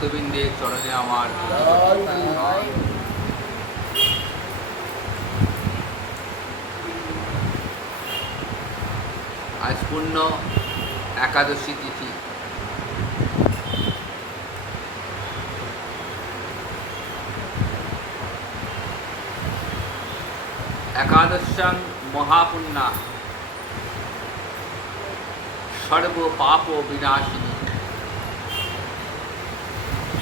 ভক্তবৃন্দের চরণে আমার আজ পূর্ণ একাদশী তিথি। একাদশ্যাং মহাপুণ্যা সর্ব পাপ বিনাশিনী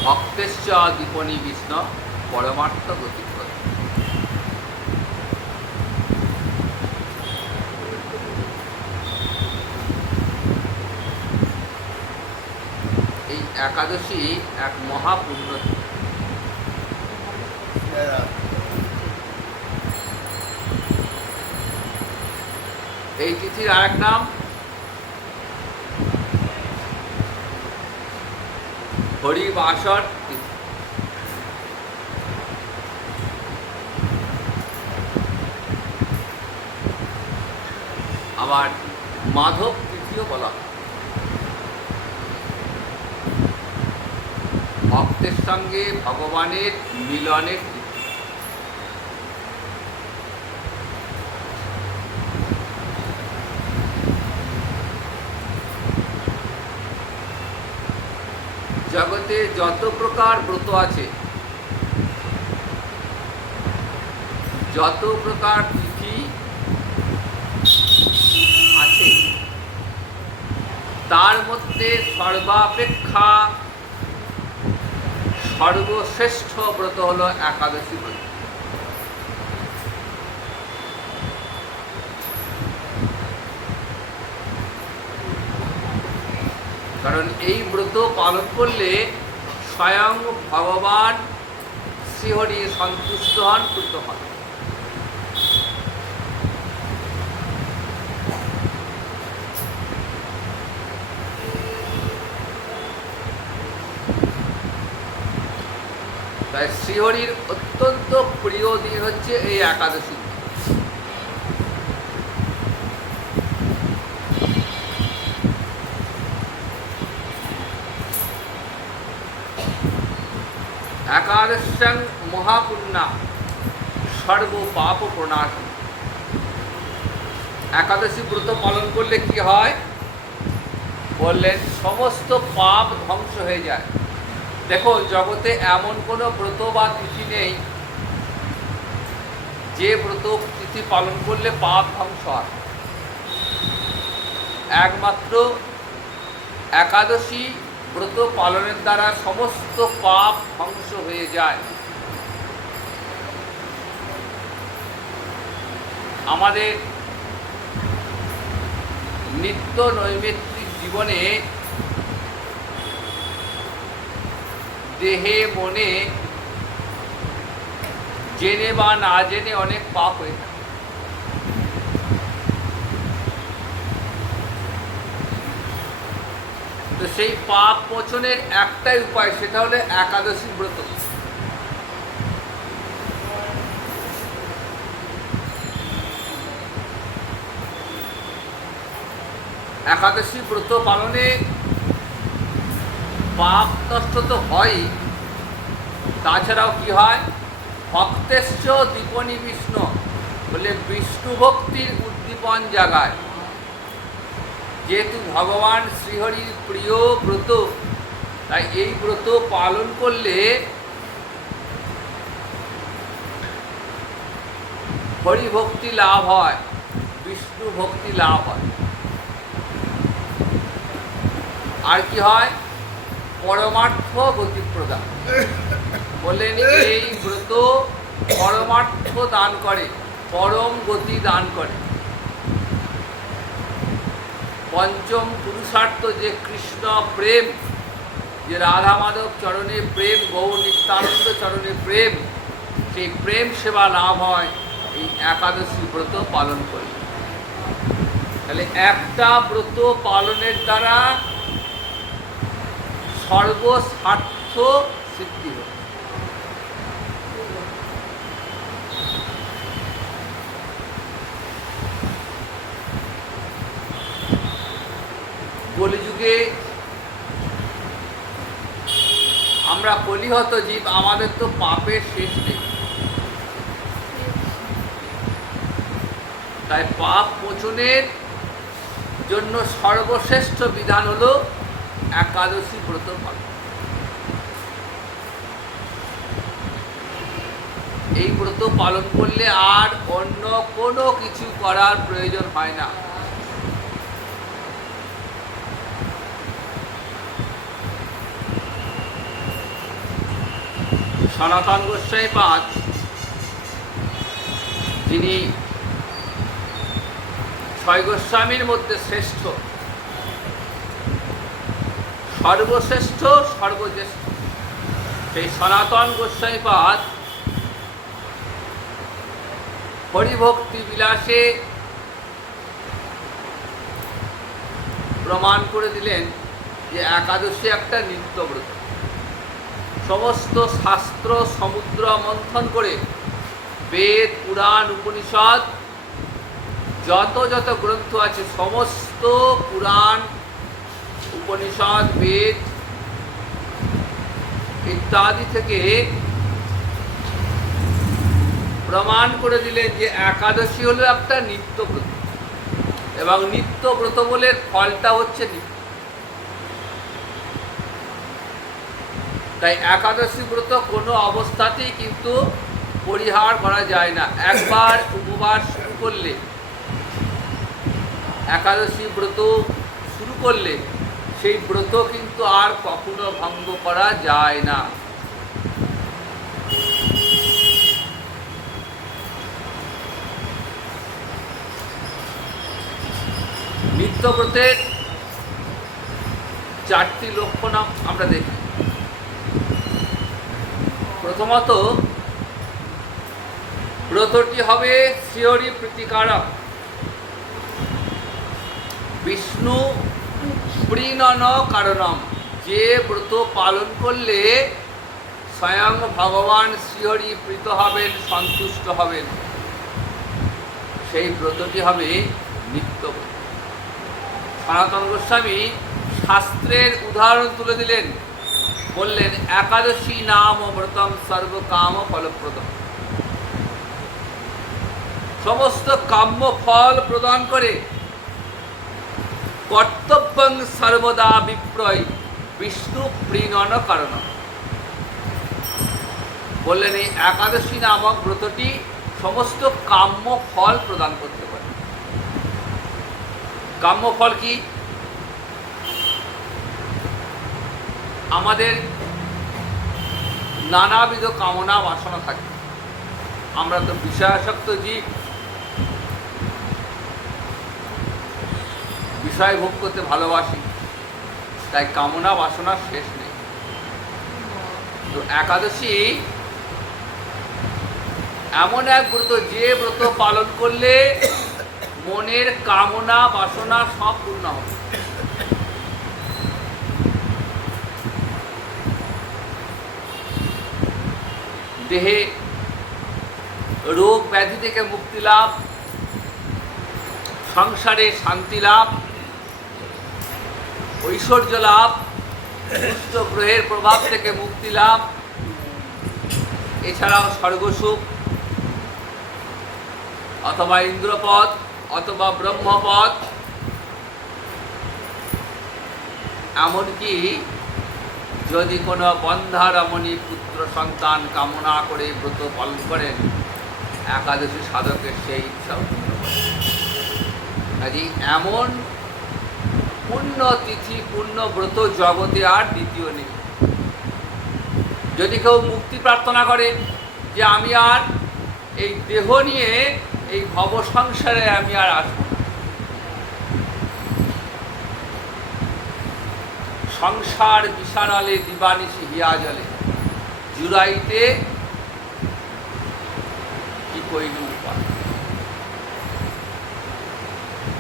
ভক্তেশ্চ দীপনি বিষ্ণু পরমার্থ গতিপ্রদ। এই একাদশী এক মহাপুণ্য। এই তিথির আরেক নাম হরিবাসর তিথি। আবার মাধব তিথিও বলা হয়। ভক্তের সঙ্গে ভগবানের মিলনের তিথি। জগতে যত প্রকার ব্রত আছে, যত প্রকার তিথি আছে, তার মধ্যে সর্বাপেক্ষা সর্বশ্রেষ্ঠ ব্রত হল একাদশী ব্রত। কারণ এই ব্রত পালন করলে স্বয়ং ভগবান শ্রীহরি সন্তুষ্ট হন, কৃত হন। তাই শ্রীহরির অত্যন্ত প্রিয় দিন হচ্ছে এই একাদশী। একাদশ্যাং মহাপুণ্যা সর্ব পাপ প্রণাশন। একাদশী ব্রত পালন করলে কি হয় বললেন, সমস্ত পাপ ধ্বংস হয়ে যায়। দেখো, জগতে এমন কোনো ব্রত বা তিথি নেই যে ব্রত তিথি পালন করলে পাপ ধ্বংস হয়। একমাত্র একাদশী ব্রত পালনের দ্বারা সমস্ত পাপ ধ্বংস হয়ে যায়। আমাদের নিত্য নৈমিত্তিক জীবনে দেহে মনে জেনে বা না জেনে অনেক পাপ হয়ে থাকে। তো সেই পাপ মোচনের একটাই উপায়, সেটা হলো একাদশী ব্রত। একাদশী ব্রত পালনে পাপ নষ্ট তো হয়ই, তাছাড়াও কি হয়, ভক্তেশ্চ দীপনি বিষ্ণু বলে বিষ্ণু ভক্তির উদ্দীপন জাগায়। যেহেতু ভগবান শ্রীহরির প্রিয় ব্রত, তাই এই ব্রত পালন করলে হরি ভক্তি লাভ হয়, বিষ্ণু ভক্তি লাভ হয়। আর কি হয়, পরমার্থ গতি প্রদান। বললেন এই ব্রত পরমার্থ দান করে, পরম গতি দান করে। পঞ্চম পুরুষার্থ যে কৃষ্ণ প্রেম, যে রাধা মাধব চরণে প্রেম, গৌর নিত্যানন্দ চরণে প্রেম, সেই প্রেম সেবা লাভ হয় এই একাদশী ব্রত পালন করে। তাহলে একটা ব্রত পালনের দ্বারা সর্বস্বার্থ সিদ্ধি হয়। কলিযুগে আমরা কলিহত জীব, আমাদের তো পাপের শেষ নেই। তাই পাপ মোচনের জন্য সর্বশ্রেষ্ঠ বিধান হলো একাদশী ব্রত পালন। এই ব্রত পালন করলে আর অন্য কোনো কিছু করার প্রয়োজন হয় না। সনাতন গোস্বামীপাদ, যিনি ছয় গোস্বামীর মধ্যে শ্রেষ্ঠ, সর্বশ্রেষ্ঠ, সর্বজ্যেষ্ঠ, সেই সনাতন গোস্বামীপাদ হরিভক্তি বিলাসে প্রমাণ করে দিলেন যে একাদশী একটা নিত্যব্রত। সমস্ত শাস্ত্র সমুদ্র মন্থন করে বেদ, পুরাণ, উপনিষদ, যত যত গ্রন্থ আছে সমস্ত পুরাণ, উপনিষদ, বেদ ইত্যাদি থেকে প্রমাণ করে দিলেন যে একাদশী হলো একটা নিত্যব্রত, এবং নিত্যব্রত বলে ফলটা হচ্ছে নিত্য। তাই একাদশী ব্রত কোনো অবস্থাতেই কিন্তু পরিহার করা যায় না। একবার উপবাস শুরু করলে, একাদশী ব্রত শুরু করলে সেই ব্রত কিন্তু আর কখনো ভঙ্গ করা যায় না। নিত্যব্রতের চারটি লক্ষণ আমরা দেখি। প্রথমত, ব্রতটি হবে শ্রীহরি প্রীতিকারক, বিষ্ণু প্রীণন কারণম। যে ব্রত পালন করলে স্বয়ং ভগবান শ্রীহরি প্রীত হবেন, সন্তুষ্ট হবেন, সেই ব্রতটি হবে নিত্যব্রত। সনাতন গোস্বামী শাস্ত্রের উদাহরণ তুলে দিলেন, বললেন একাদশী নাম ব্রতম সর্বকাম ফলপ্রদম। সমস্ত কাম্য ফল প্রদান করে। কর্তব্যং সর্বদা বিপ্রয় বিষ্ণু প্রীণন কারণ। বললেন এই একাদশী নামক ব্রতটি সমস্ত কাম্য ফল প্রদান করতে পারে। কাম্য ফল কি? আমাদের নানাবিধ কামনা বাসনা থাকে। আমরা তো বিষয়াসক্ত জীব, বিষয় ভোগ করতে ভালোবাসি, তাই কামনা বাসনার শেষ নেই। তো একাদশী এমন এক ব্রত, যে ব্রত পালন করলে মনের কামনা বাসনা সব পূর্ণ হবে। দেহে রোগ ব্যাধি থেকে মুক্তি লাভ, সংসারে শান্তি লাভ, ঐশ্বর্য লাভ, দুষ্ট গ্রহের প্রভাব থেকে মুক্তি লাভ, এছাড়াও স্বর্গসুখ অথবা ইন্দ্রপদ অথবা ব্রহ্মপদ, এমনকি যদি কোনো বন্ধা রমণী পুত্র সন্তান কামনা করে ব্রত পালন করেন, একাদশী সাধকের সেই ইচ্ছা পূর্ণ করে। কাজে এমন পূর্ণ তিথি, পূর্ণ ব্রত জগতে আর দ্বিতীয় নেই। যদি কেউ মুক্তি প্রার্থনা করে যে আমি আর এই দেহ নিয়ে এই ভব সংসারে আমি আর আসবো না, সংসার বিষাণলে দিবানিশি হিয়া জলে জুড়াইতে কি কইনি উপায়।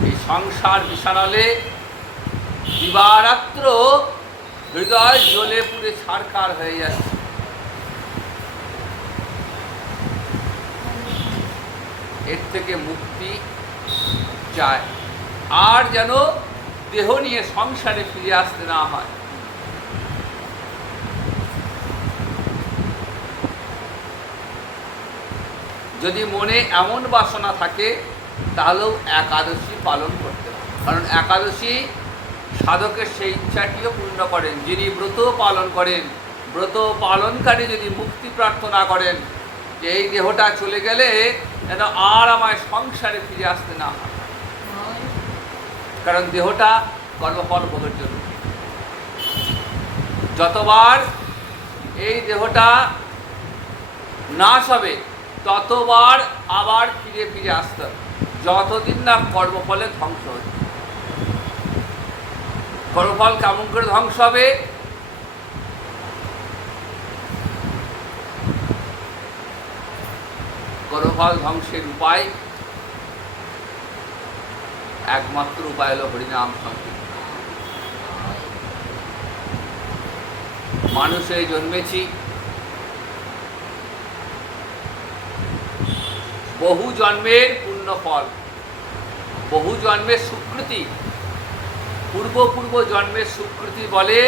এই সংসার বিষাণলে দিবারাত্র হৃদয় জ্বলে পুড়ে ছারখার হয়ে যাচ্ছে। এর থেকে মুক্তি চায়, আর যেন দেহ নিয়ে সংসারে ফিরে আসতে না হয়। যদি মনে এমন বাসনা থাকে তাহলেও একাদশী পালন করতে হবে। কারণ একাদশী সাধকের সেই ইচ্ছাটিও পূর্ণ করেন। যিনি ব্রত পালন করেন, ব্রত পালনকারী যদি মুক্তি প্রার্থনা করেন যে এই দেহটা চলে গেলে যেন আর আমায় সংসারে ফিরে আসতে না হয়, কারণ দেহটা কর্মফল ভোগের জন্য। যতবার এই দেহটা নাশ হবে ততবার আবার ফিরে ফিরে আসতে হবে, যতদিন না কর্মফলে ধ্বংস হচ্ছে। কর্মফল কেমন করে ধ্বংস হবে? কর্মফল ধ্বংসের উপায়, একমাত্র উপায় হলো হরিনাম সংকীর্তন। মানুষ হয়ে জন্মেছি, বহু জন্মের পুণ্য ফল, বহু জন্মের সুকৃতি, পূর্ব জন্মের সুকৃতি বলে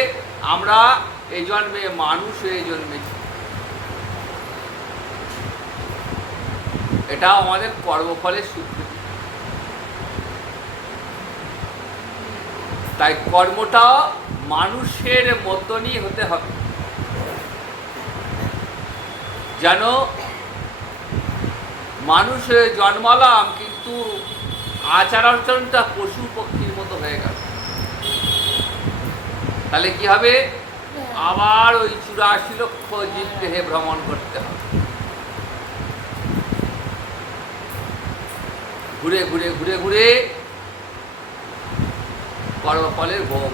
আমরা এই জন্মে মানুষ হয়ে জন্মেছি। এটা আমাদের কর্মফলের স্বীকৃতি। তাই কর্মটা মানুষের মতনই হতে হবে, যেন মানুষ হয়ে জন্মালাম কিন্তু আচার আচরণটা পশু পক্ষীর মতো হয়ে গেল, তাহলে কি হবে? আবার ওই 84 লক্ষ জীব দেহে ভ্রমণ করতে হবে, ঘুরে ঘুরে ঘুরে ঘুরে কর্মফলের ভোগ।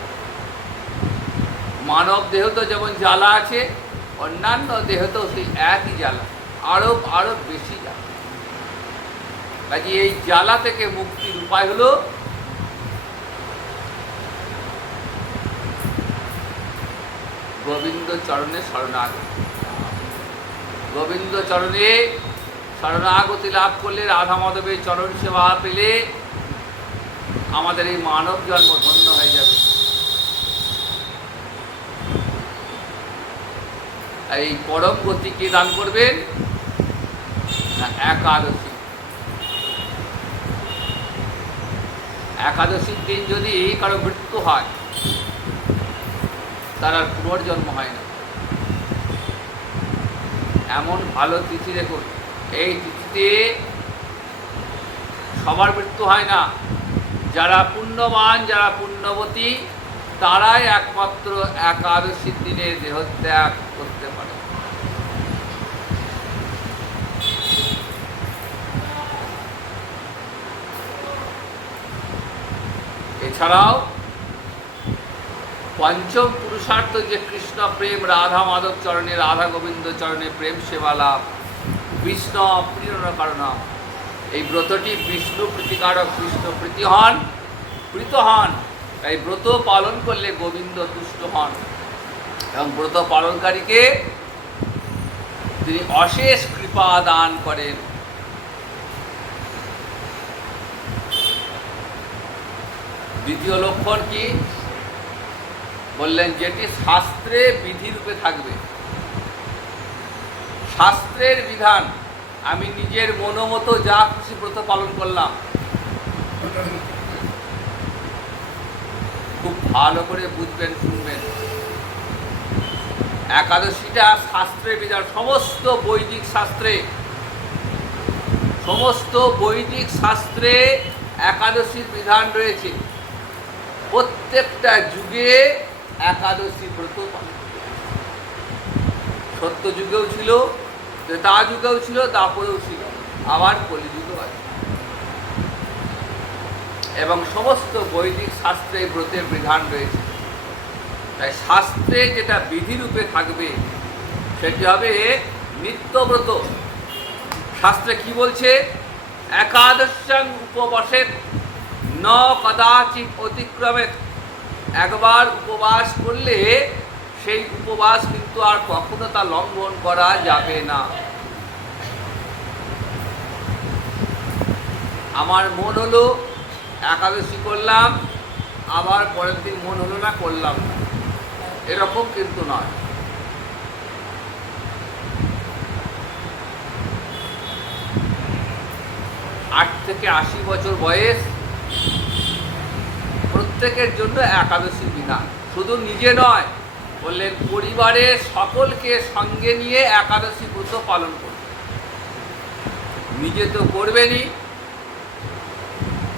মানব দেহ তো যেমন জ্বালা আছে, অন্যান্য দেহ তো সেই একই জ্বালা, আরো বেশি জ্বালা। কাজে এই জ্বালা থেকে মুক্তির উপায় হলো গোবিন্দ চরণে শরণাগতি। গোবিন্দ চরণে শরণাগতি লাভ করলে, রাধা মাধবের চরণ সেবা পেলে আমাদের এই মানব জন্ম ধন্য হয়ে যাবে। এই পরম গতি কে দান করবেন? না, একাদশী। একাদশীর দিন যদি কারো মৃত্যু হয় তার আর পুনর্জন্ম হয় না। এমন ভালো তিথি দেখুন, এই তিথিতে সবার মৃত্যু হয় না। যারা পুণ্যবান, যারা পুণ্যবতী, তারাই একমাত্র একাদশীর দিনে দেহত্যাগ করতে পারে। এছাড়াও পঞ্চম পুরুষার্থ যে কৃষ্ণ প্রেম, রাধা মাধব চরণে, রাধা গোবিন্দ চরণে প্রেম সেবা লাভ, বিষ্ণু প্রিয় কারণম, এই ব্রতটি বিষ্ণু প্রীতিকারক, কৃষ্ণ প্রীত হন। এই ব্রত পালন করলে গোবিন্দ তুষ্ট হন এবং ব্রত পালনকারীকে তিনি অশেষ কৃপা দান করেন। দ্বিতীয় লক্ষণ কি বললেন? যেটি শাস্ত্রে বিধিরূপে থাকবে। শাস্ত্রের বিধান, আমি নিজের মনোমতো যা খুশি ব্রত পালন করলাম, খুব ভালো করে বুঝবেন, শুনবেন। একাদশীটা শাস্ত্রের বিধান, সমস্ত বৈদিক শাস্ত্রে একাদশীর বিধান রয়েছে। প্রত্যেকটা যুগে একাদশী ব্রত পালন, সত্য যুগেও ছিল, ত্রেতা যুগেও ছিল, তারপরেও ছিল, আবার কলিযুগেও আছে। এবং সমস্ত বৈদিক শাস্ত্রে ব্রতের বিধান রয়েছে। তাই শাস্ত্রে যেটা বিধিরূপে থাকবে সেটি হবে নিত্যব্রত। শাস্ত্রে কি বলছে? একাদশাং উপবাসের ন কদাচিৎ অতিক্রমেত। একবার উপবাস করলে সেই উপবাস কিন্তু আর কখনো তা লঙ্ঘন করা যাবে না। আমার মন হলো একাদশী করলাম, আবার পরের দিন মন হলো না, করলাম না, এরকম কিন্তু নয়। 8 থেকে 80 বছর বয়স প্রত্যেকের জন্য একাদশী বিধান। শুধু নিজে নয়, বললেন পরিবারের সকলকে সঙ্গে নিয়ে একাদশী ব্রত পালন করবে। নিজে তো করবেনই,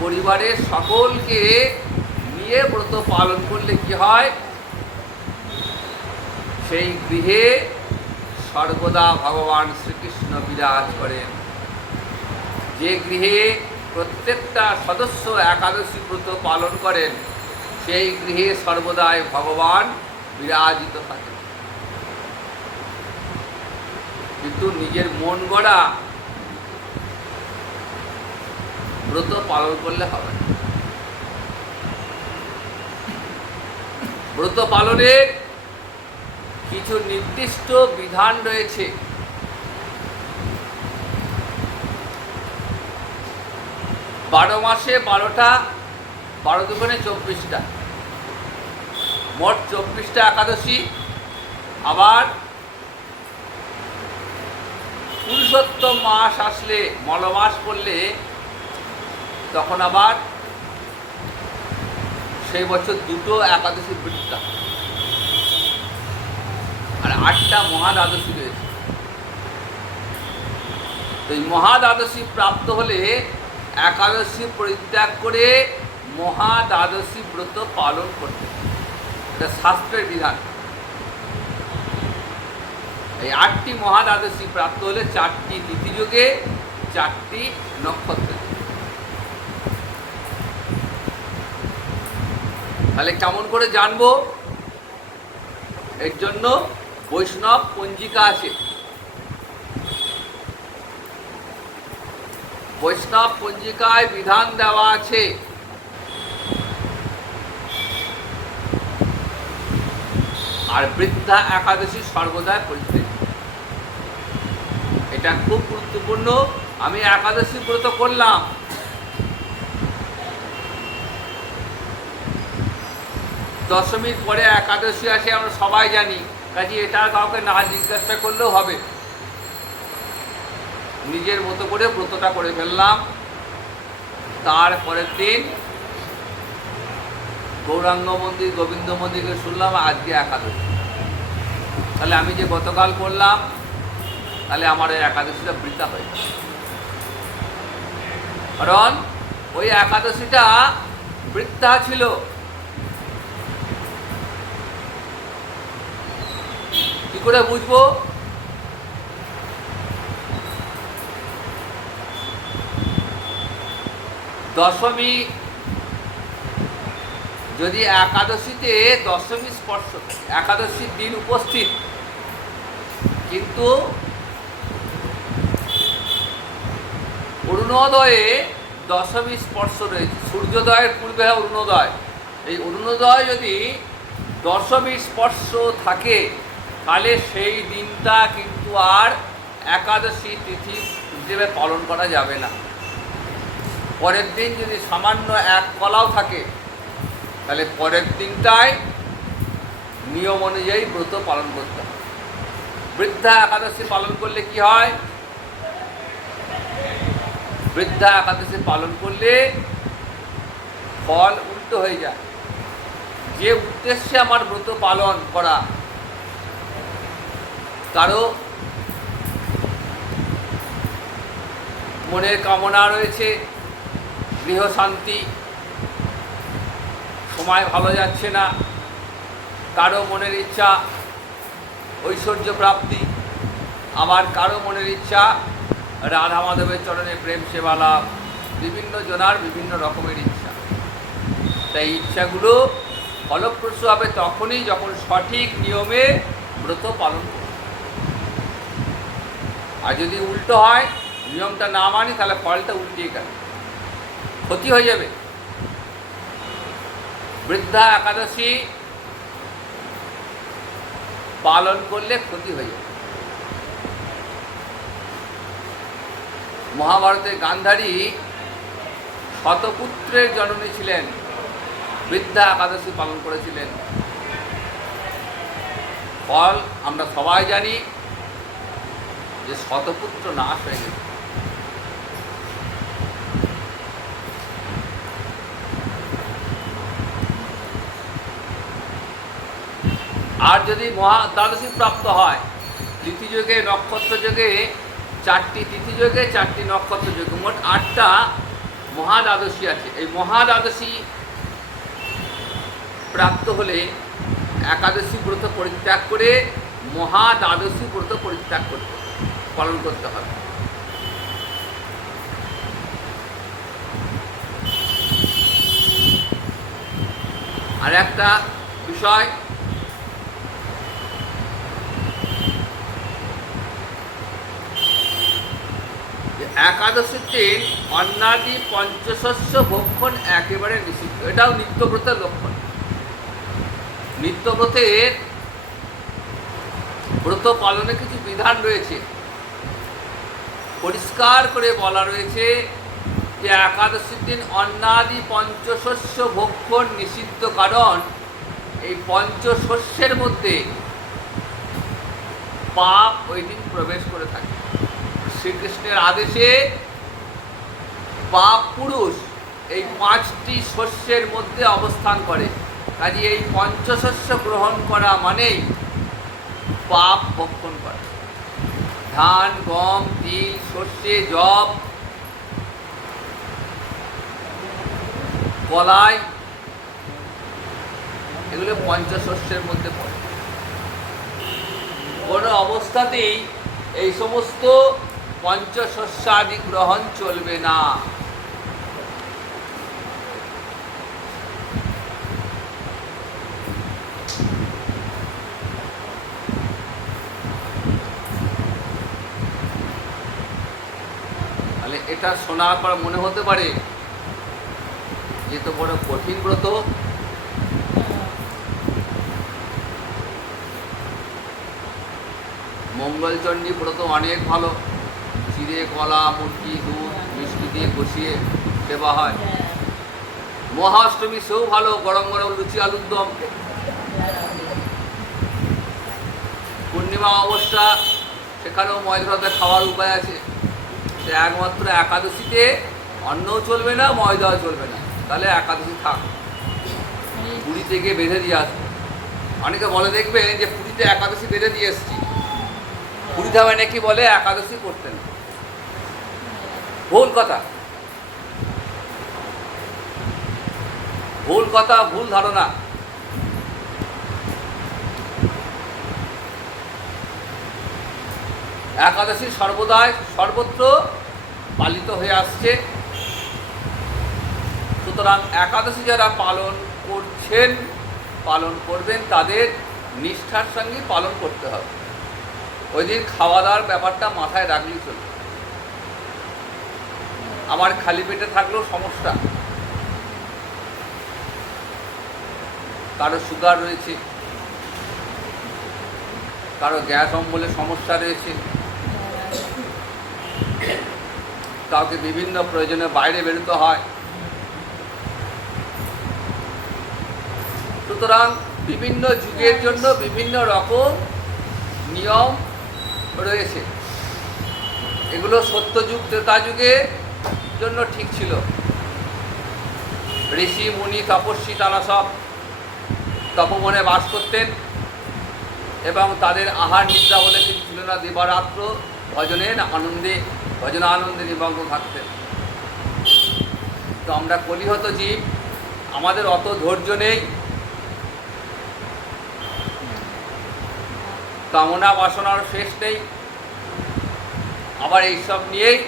পরিবারের সকলকে নিয়ে ব্রত পালন করলে কি হয়, সেই গৃহে সর্বদা ভগবান শ্রীকৃষ্ণ বিরাজ করেন। যে গৃহে প্রত্যেকটা সদস্য একাদশী ব্রত পালন করেন, সেই গৃহে সর্বদাই ভগবান বিরাজিত থাকেন। কিন্তু নিজের মন গড়া ব্রত পালন করলে হবে না। ব্রত পালনের কিছু নির্দিষ্ট বিধান রয়েছে। 12 মাসে 12টা, 12 দুগুণে 24টা, মোট 24টা একাদশী। আবার পুরুষোত্তম মাস আসলে, মলমাস পড়লে, তখন আবার সেই বছর 2টো একাদশী বৃত্তা আর 8টা মহাদ্বাদশী রয়েছে। তো এই মহাদ্বাদশী প্রাপ্ত হলে একাদশী পরিত্যাগ করে মহাদ্বাদশী ব্রত পালন করতে, এটা শাস্ত্রের বিধান। এই 8টি মহাদ্বাদশী প্রাপ্ত হলে 4টি তিথিযোগে, 4টি নক্ষত্র। তাহলে কেমন করে জানবো? এর জন্য বৈষ্ণব পঞ্জিকা আছে। বৈষ্ণব পঞ্জিকায় বিধান দেওয়া আছে। আর বৃদ্ধা একাদশী সর্বদাই পরিত্যাগ, এটা খুব গুরুত্বপূর্ণ। আমি একাদশী ব্রত করলাম, দশমীর পরে একাদশী আসে, আমরা সবাই জানি, কাজে এটা কাউকে না জিজ্ঞাসা করলেও হবে। নিজের মতো করে ব্রতটা করে ফেললাম। তারপরের দিন গৌরাঙ্গ মন্দির, গোবিন্দ মন্দিরকে শুনলাম আজকে একাদশী, তাহলে আমি যে গতকাল করলাম, তাহলে আমার ওই একাদশীটা বৃথা হয়ে যাবে। কারণ ওই একাদশীটা বৃথা ছিল। কি করে বুঝবো? দশমী যদি একাদশীতে দশমী স্পর্শ থাকে, একাদশীর দিন উপস্থিত, কিন্তু অরুণোদয়ে দশমী স্পর্শ রয়েছে। সূর্যোদয়ের পূর্বে অরুণোদয়, এই অরুণোদয় যদি দশমী স্পর্শ থাকে, তাহলে সেই দিনটা কিন্তু আর একাদশী তিথি হিসেবে পালন করা যাবে না। পরের দিন যদি সামান্য এক কলাও থাকে, তাহলে পরের দিনটায় নিয়ম অনুযায়ী ব্রত পালন করতে হবে। বৃদ্ধা একাদশী পালন করলে কি হয়? বৃদ্ধা একাদশী পালন করলে ফল উল্টো হয়ে যায়। যে উদ্দেশ্যে আমার ব্রত পালন করা, কারো মনের কামনা রয়েছে গৃহশান্তি, সময় ভালো যাচ্ছে না, কারো মনের ইচ্ছা ঐশ্বর্য প্রাপ্তি, আবার কারো মনের ইচ্ছা রাধা মাধবের চরণে প্রেম সেবা লাভ, বিভিন্ন জনার বিভিন্ন রকমের ইচ্ছা। তাই ইচ্ছাগুলো ফলপ্রসূ হবে তখনই যখন সঠিক নিয়মে ব্রত পালন করবে। আর যদি উল্টো হয়, নিয়মটা না মানি, তাহলে ফলটা উল্টিয়ে গেল, ক্ষতি হয়ে যাবে। বৃদ্ধা একাদশী পালন করলে ক্ষতি হয়ে যাবে। মহাভারতের গান্ধারী শতপুত্রের জননী ছিলেন, বৃদ্ধা একাদশী পালন করেছিলেন। ফল আমরা সবাই জানি যে শতপুত্র নাশ হয়ে গেছে। যদি মহা দ্বাদশী প্রাপ্ত হয়, তিথিযোগে নক্ষত্র যোগে 4টি তিথিযোগে 4টি নক্ষত্র যোগে মোট 8টা মহাদ্বাদশী আছে। এই মহাদ্বাদশী প্রাপ্ত হলে একাদশী ব্রত পরিত্যাগ করে মহাদ্বাদশী ব্রত পরিত্যাগ করতে পালন করতে হবে। আর একটা বিষয়, একাদশীতে অন্নাদি পঞ্চশস্য ভক্ষণ একেবারে নিষিদ্ধ। এটাও নিত্যব্রতের লক্ষণ। নিত্যব্রতের ব্রত পালনে কিছু বিধান রয়েছে, পরিষ্কার করে বলা রয়েছে যে একাদশীর দিন অন্নাদি পঞ্চশস্য ভক্ষণ নিষিদ্ধ, কারণ এই পঞ্চশস্যের মধ্যে পাপ ওই দিন প্রবেশ করে থাকে। শ্রীকৃষ্ণের আদেশে পাপ পুরুষ এই 5টি শস্যের মধ্যে অবস্থান করে। কাজে এই পঞ্চশস্য গ্রহণ করা মানেই পাপ ভক্ষণ করা। ধান, গম, তিল, সর্ষে, যব, কলাই, এগুলো পঞ্চশস্যের মধ্যে পড়ে। কোনো অবস্থাতেই এই সমস্ত পঞ্চশস্যাদি গ্রহণ চলবে না। তাহলে এটা শোনার পর মনে হতে পারে যে তো বড় কঠিন ব্রত। মঙ্গলচণ্ডী ব্রত অনেক ভালো, চিড়ে, কলা, মুরগি, দুধ, মিষ্টি দিয়ে কষিয়ে সেবা হয়। মহাষ্টমী সেও ভালো, গরম গরম লুচি আলুর দম। পূর্ণিমা অমাবস্যা, সেখানেও ময়দা ভাতে খাওয়ার উপায় আছে। একমাত্র একাদশীতে অন্নও চলবে না, ময়দাও চলবে না। তাহলে একাদশী থাক, পুরীতে গিয়ে বেঁধে দিয়ে আসবে। অনেকে বলে দেখবে যে পুরীতে একাদশী বেঁধে দিয়ে এসছি, পুরী ধামে নাকি বলে একাদশী করতেন। ভুল কথা, ভুল কথা, ভুল ধারণা। একাদশী সর্বদাই সর্বত্র পালিত হয়ে আসছে। সুতরাং একাদশী যারা পালন করছেন, পালন করবেন, তাদের নিষ্ঠার সঙ্গে পালন করতে হবে। ওই দিন খাওয়া দাওয়ার ব্যাপারটা মাথায় রাখলেই চলবে। আমার খালি পেটে থাকলেও সমস্যা, কারো সুগার রয়েছে, কারো গ্যাস অম্বলের সমস্যা রয়েছে, কাউকে বিভিন্ন প্রয়োজনে বাইরে বেরোতে হয়। সুতরাং বিভিন্ন যুগের জন্য বিভিন্ন রকম নিয়ম রয়েছে। এগুলো সত্যযুগ, ত্রেতা যুগের জন্য ঠিক ছিল। ঋষি মুনি তপস্বী তারা সব তপবনে বাস করতেন এবং তাদের আহার নিদ্রা বলে কিছু ছিল না। দিবারাত্র ভজনে আনন্দে, ভজনানন্দে নিমগ্ন থাকতেন। তো আমরা কলিহত জীব, আমাদের অত ধৈর্য নেই, কামনা বাসনার শেষ নেই। আবার এইসব নিয়েই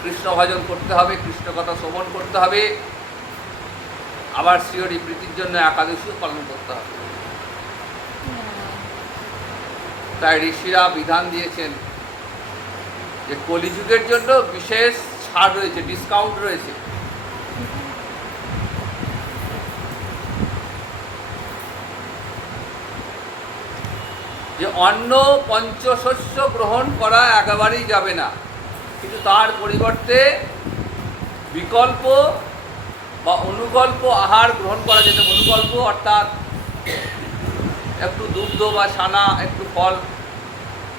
কৃষ্ণ ভজন করতে হবে, কৃষ্ণ কথা শ্রবণ করতে হবে, আবার শ্রীহরি প্রীতির জন্য একাদশীও পালন করতে হবে। তাই ঋষিরা বিধান দিয়েছেন যে কলিযুগের জন্য বিশেষ ছাড় রয়েছে, ডিসকাউন্ট রয়েছে। যে অন্ন পঞ্চশস্য গ্রহণ করা একেবারেই যাবে না, কিন্তু তার পরিবর্তে বিকল্প বা অনুকল্প আহার গ্রহণ করা যেতে। অনুকল্প অর্থাৎ একটু দুগ্ধ বা ছানা, একটু ফল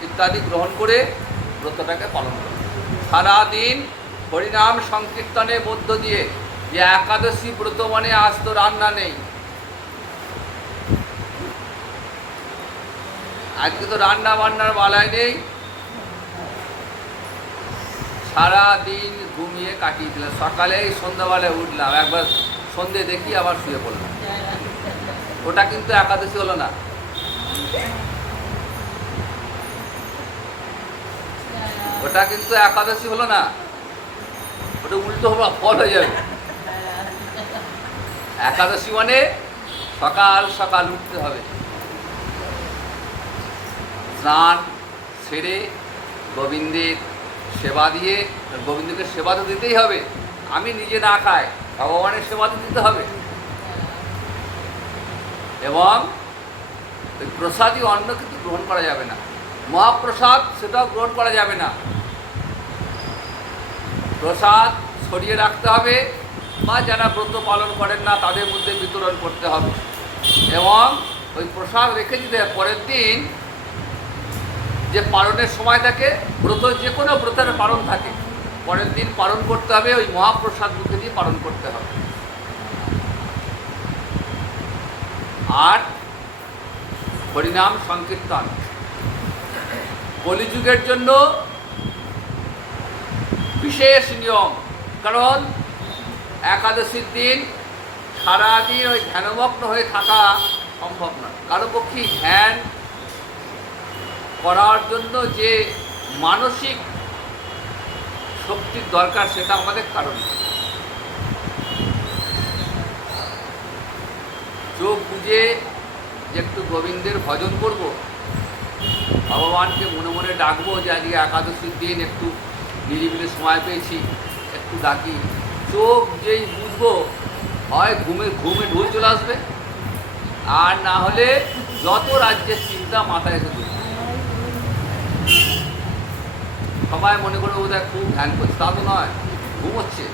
ইত্যাদি গ্রহণ করে ব্রতটাকে পালন করে সারাদিন হরিনাম সংকীর্তনের মধ্য দিয়ে। যে একাদশী ব্রত মানে আজ তো রান্না নেই, আজকে তো রান্না বান্নার বালাই নেই, সারাদিন ঘুমিয়ে কাটিয়ে দিলাম। সকালে সন্ধ্যাবেলায় উঠলাম, একবার সন্ধে দেখি আবার শুয়ে পড়লাম। ওটা কিন্তু একাদশী হলো না। ওটা কিন্তু একাদশী হলো না, ওটা উল্টো ফল হয়ে যাবে। একাদশী মানে সকাল সকাল উঠতে হবে, স্নান সেরে গোবিন্দের সেবা দিয়ে, গোবিন্দকে সেবা তো দিতেই হবে। আমি নিজে না খাই, ভগবানের সেবা তো দিতে হবে। এবং ওই প্রসাদী অন্ন কিন্তু গ্রহণ করা যাবে না, মহাপ্রসাদ সেটাও গ্রহণ করা যাবে না। প্রসাদ ছড়িয়ে রাখতে হবে, বা যারা ব্রত পালন করেন না তাদের মধ্যে বিতরণ করতে হবে। এবং ওই প্রসাদ রেখে দিতে পরের দিন যে পালনের সময় থাকে, ব্রত যে কোনো ব্রতের পালন থাকে, পরের দিন পালন করতে হবে, ওই মহাপ্রসাদ মুখে দিয়ে পালন করতে হবে। আর হরিনাম সংকীর্তন কলিযুগের জন্য বিশেষ নিয়ম। কারণ একাদশীর দিন সারাদিন ওই ধ্যানমগ্ন হয়ে থাকা সম্ভব নয়। কারো পক্ষে ধ্যান করার জন্য যে মানসিক শক্তির দরকার, সেটা আমাদের কারণ। চোখ বুঝে যে একটু গোবিন্দের ভজন করব, ভগবানকে মনে মনে ডাকবো যে আজকে একাদশীর দিন একটু নিরিবিলি সময় পেয়েছি, একটু ডাকি। চোখ যেই বুঝবো, হয় ঘুমে ঢুল চলে আসবে, আর না হলে যত রাজ্যের চিন্তা মাথায় এসে তুলবে। সবাই মনে করে বোধহয় খুব ধ্যান করছে, তা তো নয়, ঘুমোচ্ছে।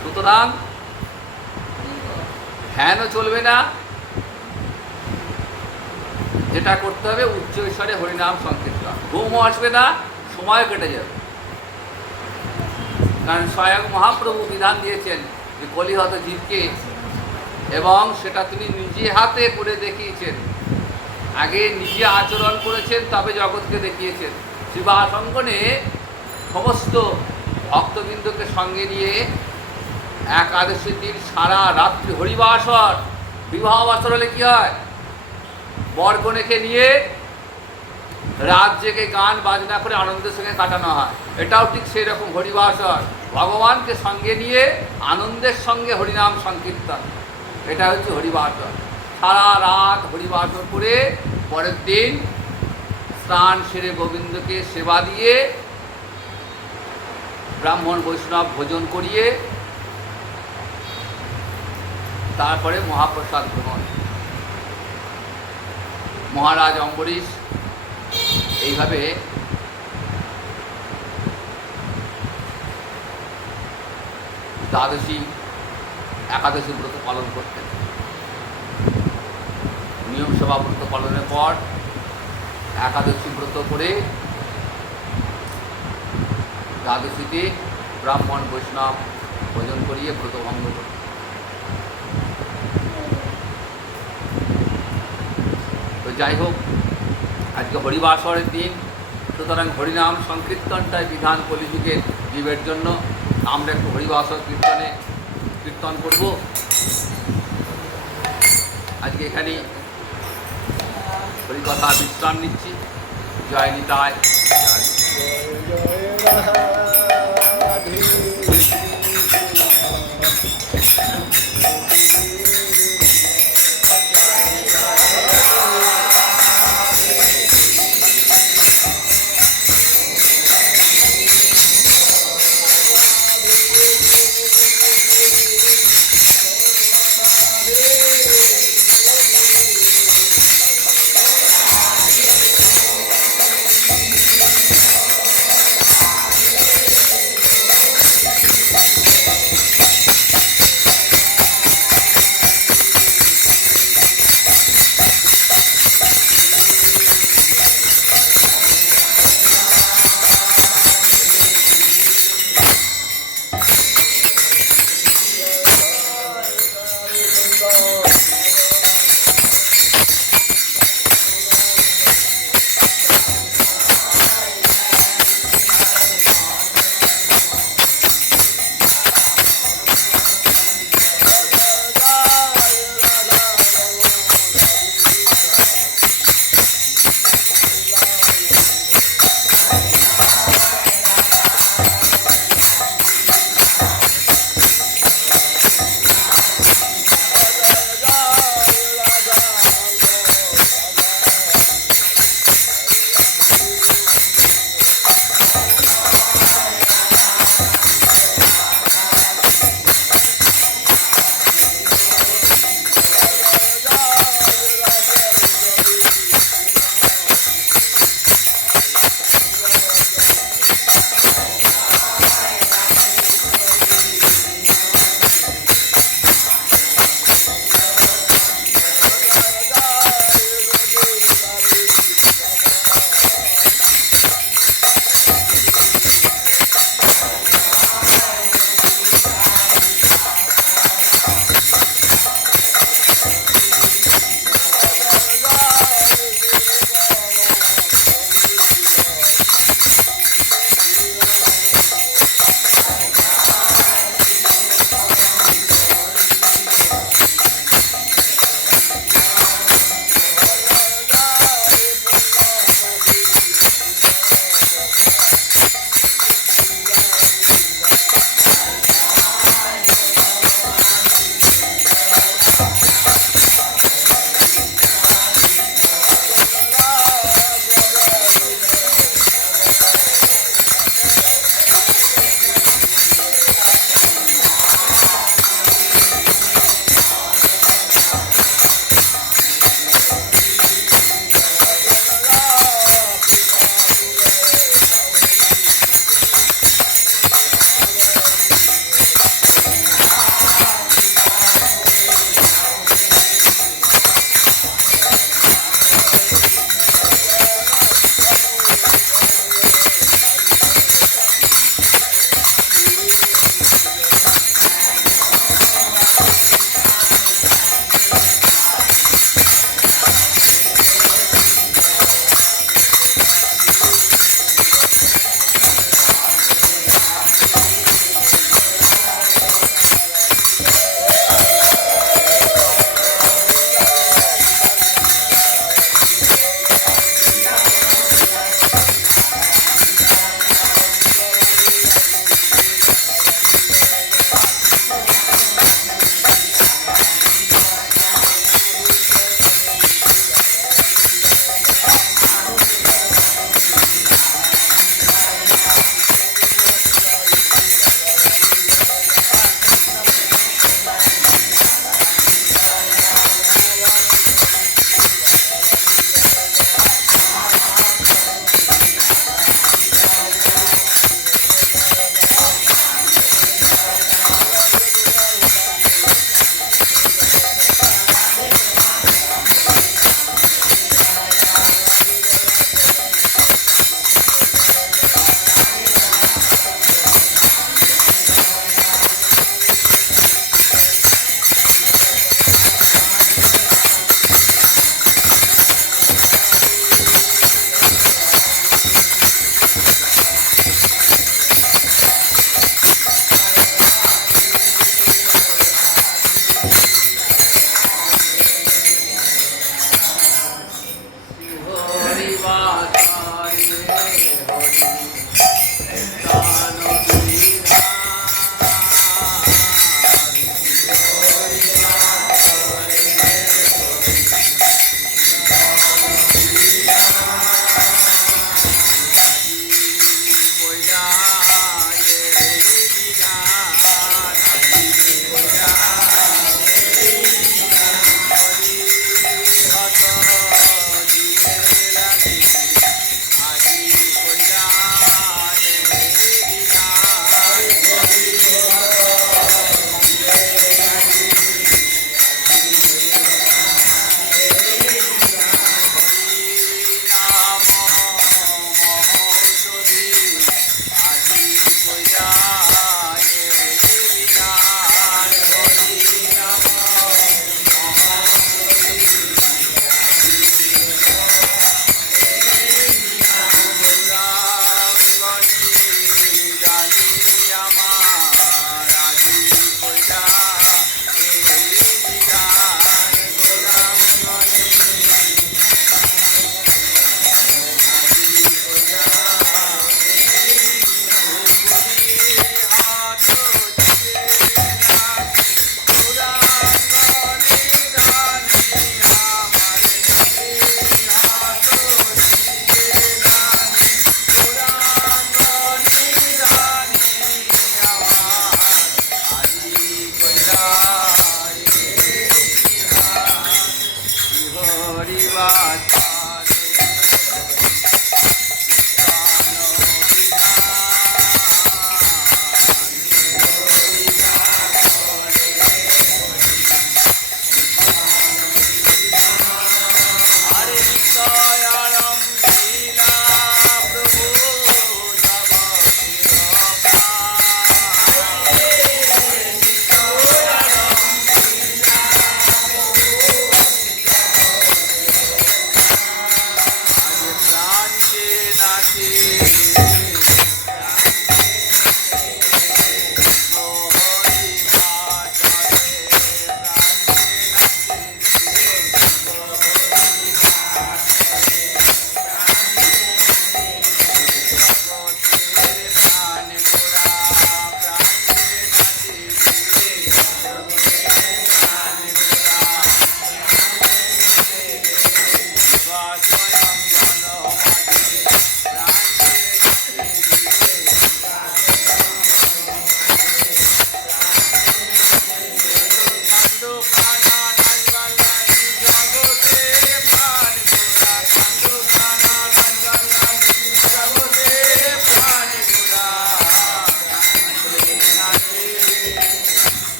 সুতরাং ধ্যানও চলবে না, যেটা করতে হবে উচ্চ ঈশ্বরে হরিনাম সংকীর্তন। ঘুমও আসবে না, সময় কেটে যাবে। কারণ স্বয়ং মহাপ্রভু বিধান দিয়েছেন যে কলিহত জীবকে, এবং সেটা তিনি নিজে হাতে করে দেখিয়েছেন। আগে নিজে আচরণ করেছেন, তবে জগৎকে দেখিয়েছেন। শিবাসঙ্গনে সমস্ত ভক্তবৃন্দকে সঙ্গে নিয়ে একাদশীর দিন সারা রাত্রি হরিবাসর। বিবাহ বাসর হলে কী হয়, বরকনেকে নিয়ে রাত জেগে গান বাজনা করে আনন্দের সঙ্গে কাটানো হয়। এটাও ঠিক সেই রকম হরিবাসর, ভগবানকে সঙ্গে নিয়ে আনন্দের সঙ্গে হরিনাম সংকীর্তন। এটা হচ্ছে হরিবাসর। সারা রাত হরিবাসর করে পরের দিন স্নান সেরে গোবিন্দকে সেবা দিয়ে, ব্রাহ্মণ বৈষ্ণব ভোজন করিয়ে তারপরে মহাপ্রসাদ গ্রহণ। মহারাজ অম্বরীশ এইভাবে দ্বাদশী একাদশী ব্রত পালন করতেন। নিয়ম সভা ব্রত পালনের পর একাদশী ব্রত করে দ্বাদশীতে ব্রাহ্মণ বৈষ্ণব ভোজন করিয়ে ব্রত ভঙ্গ করতেন। তো যাই হোক, আজকে হরিবাসরের দিন, সুতরাং হরিনাম সংকীর্তনটাই বিধান কলিযুগের জীবের জন্য। আমরা একটু হরিবাসর কীর্তন করব। আজকে এখানেই হরিকথা বিশ্রাম নিচ্ছি। জয় নিতাই। Lord.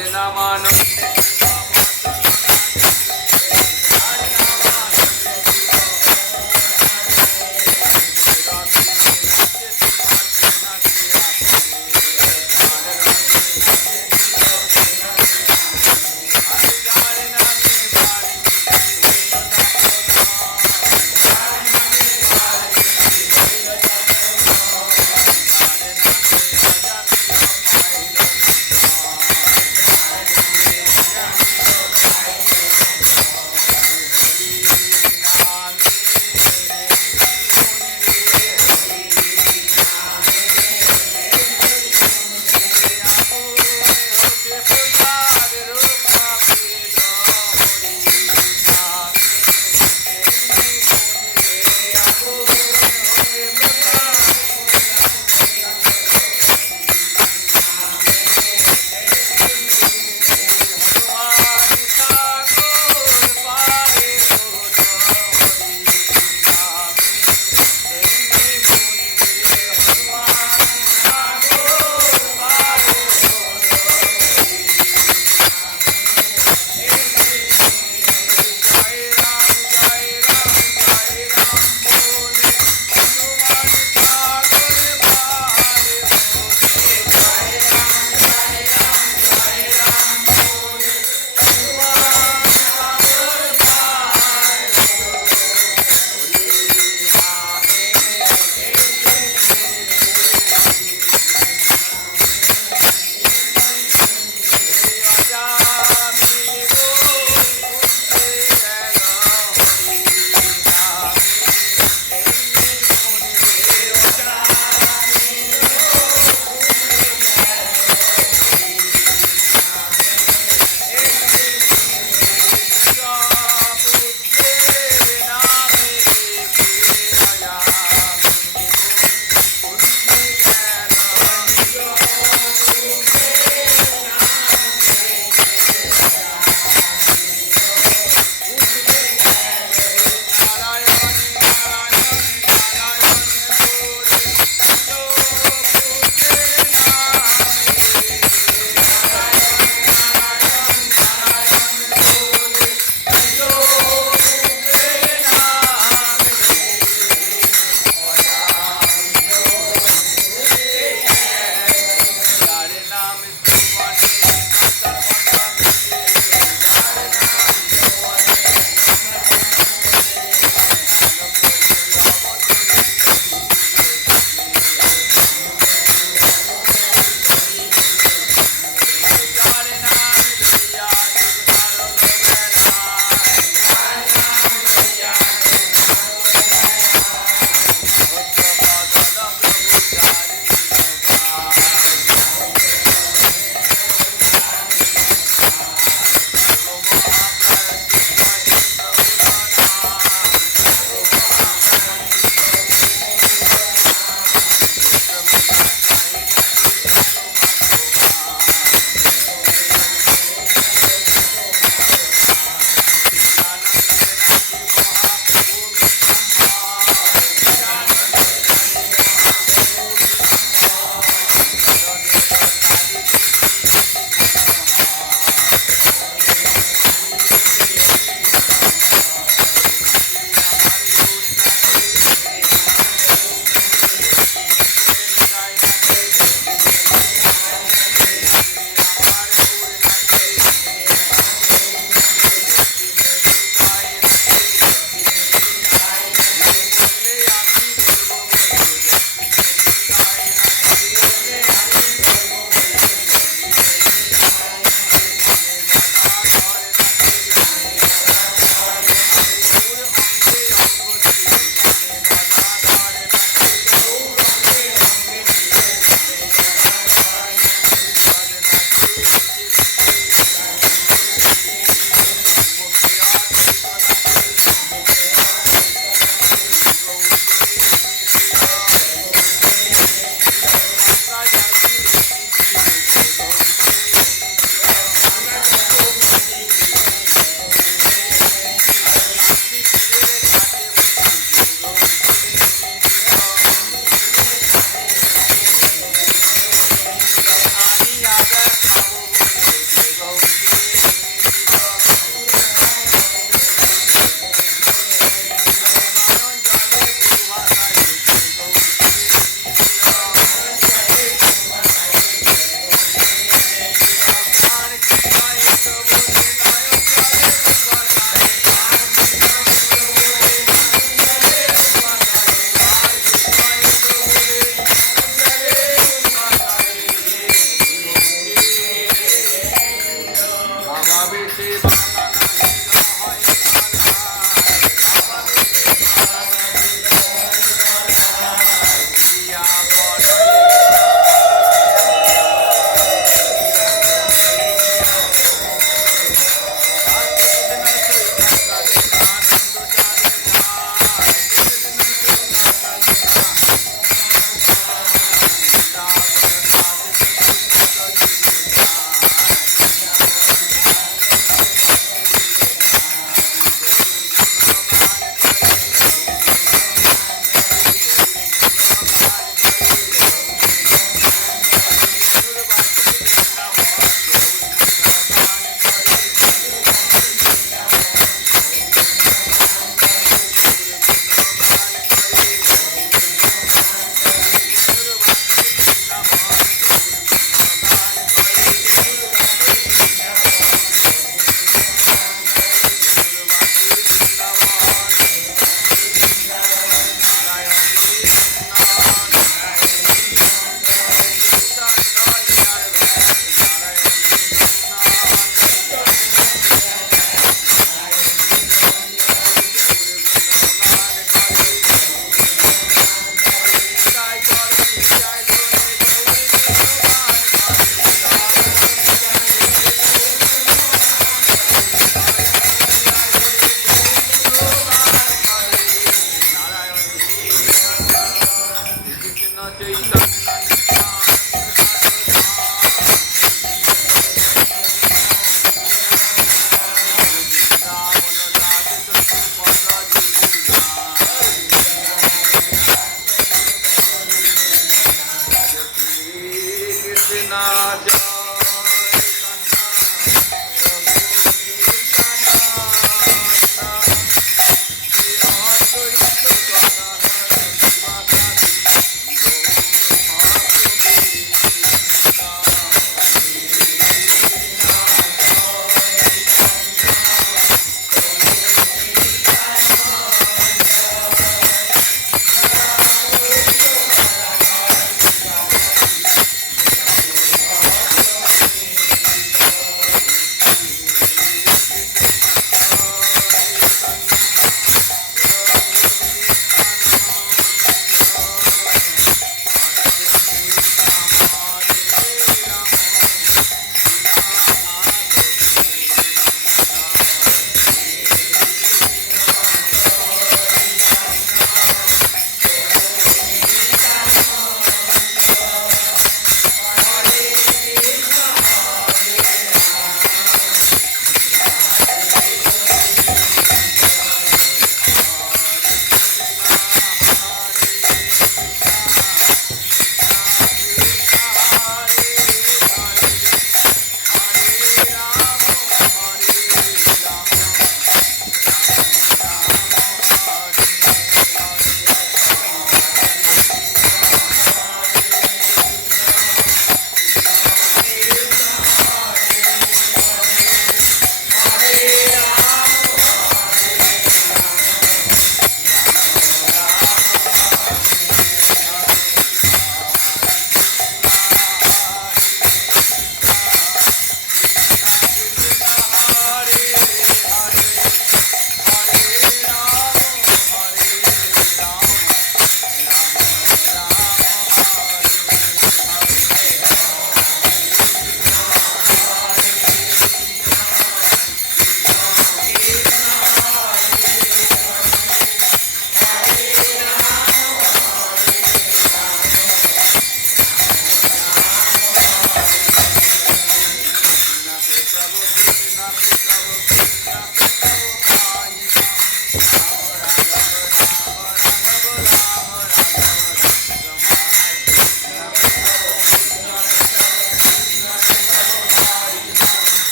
হরে নামানন্দে